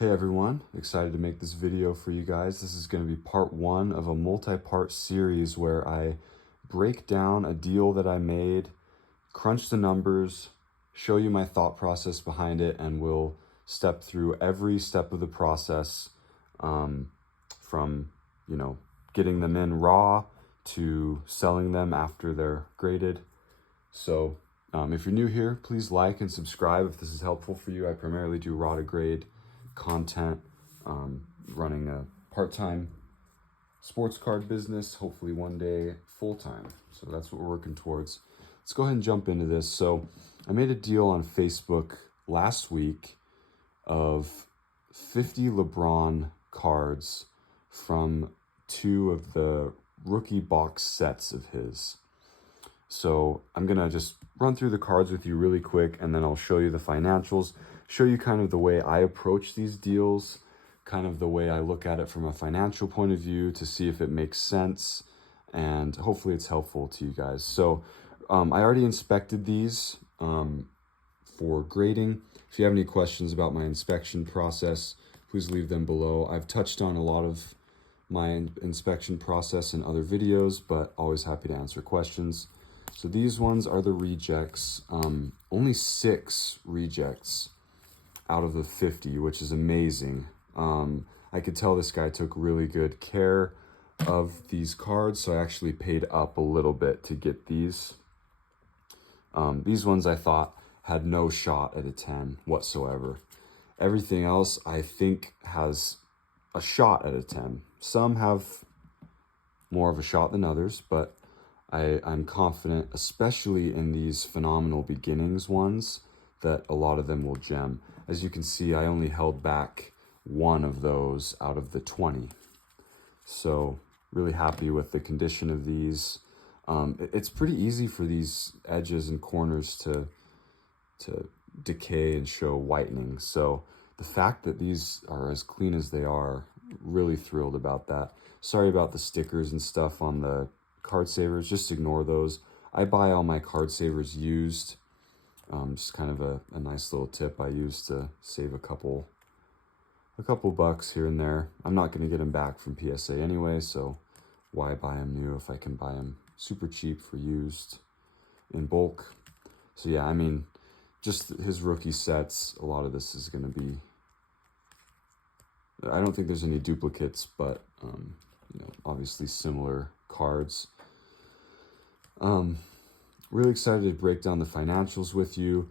Hey everyone, excited to make this video for you guys. This is going to be part one of a multi-part series where I break down a deal that I made, crunch the numbers, show you my thought process behind it, and we'll step through every step of the process from, getting them in raw to selling them after they're graded. So if you're new here, please like and subscribe if this is helpful for you. I primarily do raw to grade content, running a part-time sports card business, hopefully one day full-time. So that's what we're working towards. Let's go ahead and jump into this. So I made a deal on Facebook last week of 50 LeBron cards from two of the rookie box sets of his. So I'm going to just run through the cards with you really quick, and then I'll show you the financials, show you kind of the way I approach these deals, kind of the way I look at it from a financial point of view to see if it makes sense, and hopefully it's helpful to you guys. So I already inspected these for grading. If you have any questions about my inspection process, please leave them below. I've touched on a lot of my inspection process in other videos, but always happy to answer questions. So these ones are the rejects. Only 6 rejects out of the 50, which is amazing. I could tell this guy took really good care of these cards, so I actually paid up a little bit to get these. These ones I thought had no shot at a 10 whatsoever. Everything else I think has a shot at a 10. Some have more of a shot than others, but I'm confident, especially in these phenomenal beginnings ones, that a lot of them will gem. As you can see, I only held back one of those out of the 20. So really happy with the condition of these. It's pretty easy for these edges and corners to decay and show whitening. So the fact that these are as clean as they are, really thrilled about that. Sorry about the stickers and stuff on the card savers, just ignore those. I buy all my card savers used. Just kind of a nice little tip I use to save a couple bucks here and there. I'm not going to get them back from PSA anyway, so why buy them new if I can buy them super cheap for used in bulk? So yeah, I mean, just his rookie sets, a lot of this is going to be, I don't think there's any duplicates, but obviously similar cards. Really excited to break down the financials with you.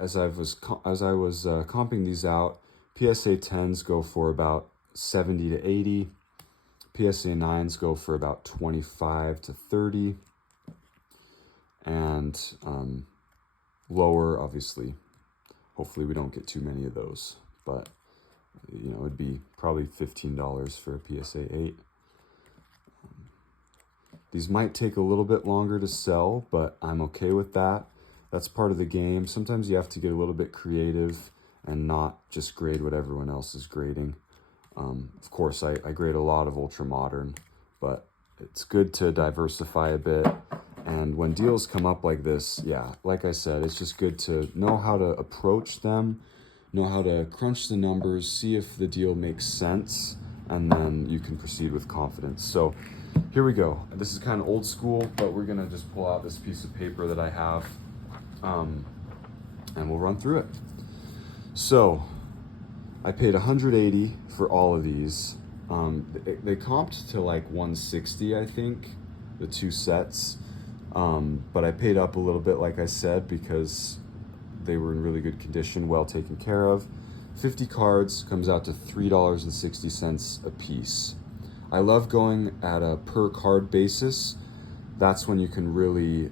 As I was comping these out, PSA 10s go for about 70 to 80. PSA 9s go for about 25 to 30. And lower, obviously, hopefully we don't get too many of those, but it'd be probably $15 for a PSA 8. These might take a little bit longer to sell, but I'm okay with that. That's part of the game. Sometimes you have to get a little bit creative and not just grade what everyone else is grading. Of course, I grade a lot of ultra modern, but it's good to diversify a bit. And when deals come up like this, yeah, like I said, it's just good to know how to approach them, know how to crunch the numbers, see if the deal makes sense, and then you can proceed with confidence. So here we go. This is kind of old school, but we're gonna just pull out this piece of paper that I have, and we'll run through it. So I paid $180 for all of these. They comped to like $160, I think, the 2 sets. But I paid up a little bit, like I said, because they were in really good condition, well taken care of. 50 cards comes out to $3.60 a piece. I love going at a per card basis. That's when you can really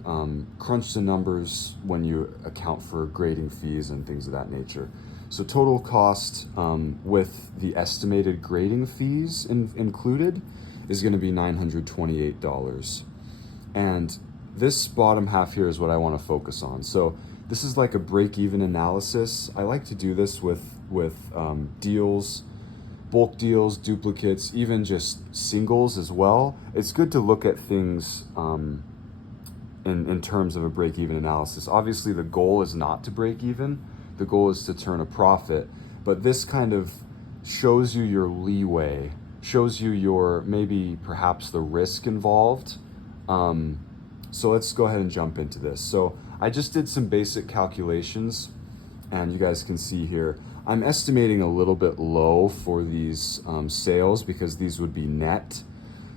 crunch the numbers when you account for grading fees and things of that nature. So total cost with the estimated grading fees included is going to be $928. And this bottom half here is what I want to focus on. So this is like a break-even analysis. I like to do this with deals, bulk deals, duplicates, even just singles as well. It's good to look at things in terms of a break-even analysis. Obviously, the goal is not to break even. The goal is to turn a profit. but this kind of shows you your leeway, shows you your maybe perhaps the risk involved. So let's go ahead and jump into this. So I just did some basic calculations, and you guys can see here, I'm estimating a little bit low for these sales because these would be net.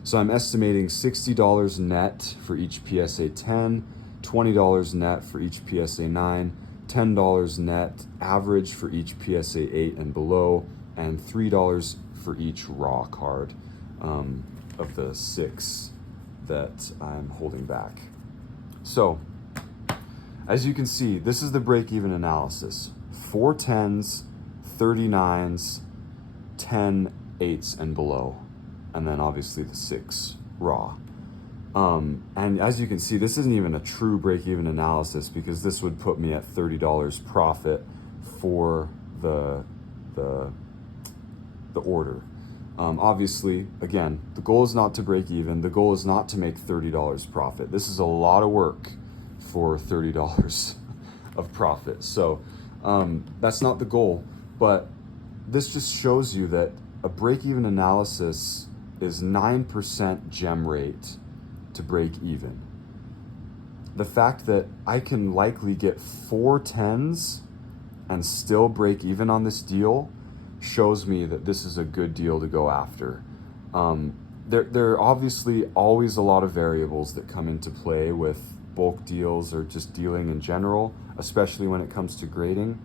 So I'm estimating $60 net for each PSA 10, $20 net for each PSA 9, $10 net average for each PSA 8 and below, and $3 for each raw card of the 6 that I'm holding back. So as you can see, this is the break-even analysis. 4 10s, 39s, 10 8s and below, and then obviously the 6 raw. And as you can see, this isn't even a true break-even analysis because this would put me at $30 profit for the order. Obviously, again, the goal is not to break even. The goal is not to make $30 profit. This is a lot of work for $30 of profit. So that's not the goal, but this just shows you that a break-even analysis is 9% gem rate to break even. The fact that I can likely get 4 10s and still break even on this deal shows me that this is a good deal to go after. There are obviously always a lot of variables that come into play with bulk deals or just dealing in general, especially when it comes to grading.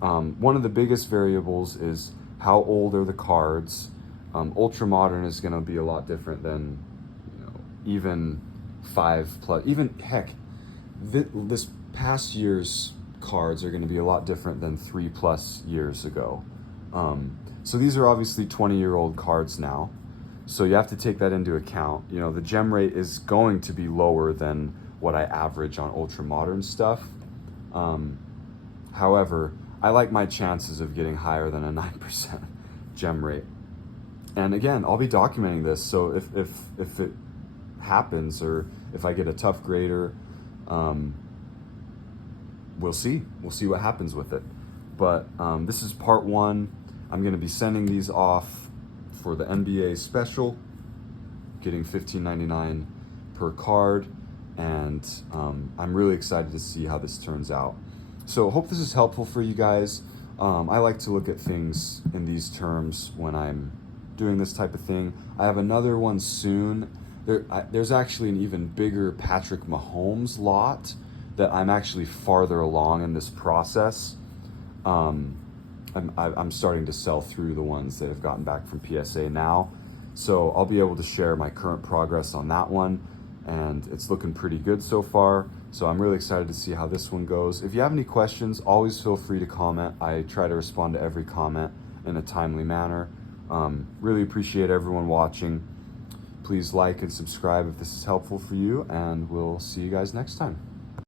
One of the biggest variables is how old are the cards. Ultra modern is going to be a lot different than, even 5+. Even heck, this past year's cards are going to be a lot different than 3+ years ago. So these are obviously 20-year-old cards now. So you have to take that into account. The gem rate is going to be lower than what I average on ultra modern stuff. However, I like my chances of getting higher than a 9% gem rate. And again, I'll be documenting this. So if it happens, or if I get a tough grader, we'll see what happens with it. But this is part 1. I'm going to be sending these off for the NBA special, getting $15.99 per card, and I'm really excited to see how this turns out. So hope this is helpful for you guys. I like to look at things in these terms when I'm doing this type of thing. I have another one soon. There's actually an even bigger Patrick Mahomes lot that I'm actually farther along in this process. I'm starting to sell through the ones that have gotten back from PSA now. So I'll be able to share my current progress on that one, and it's looking pretty good so far. So I'm really excited to see how this one goes. If you have any questions, always feel free to comment. I try to respond to every comment in a timely manner. Really appreciate everyone watching. Please like and subscribe if this is helpful for you, and we'll see you guys next time.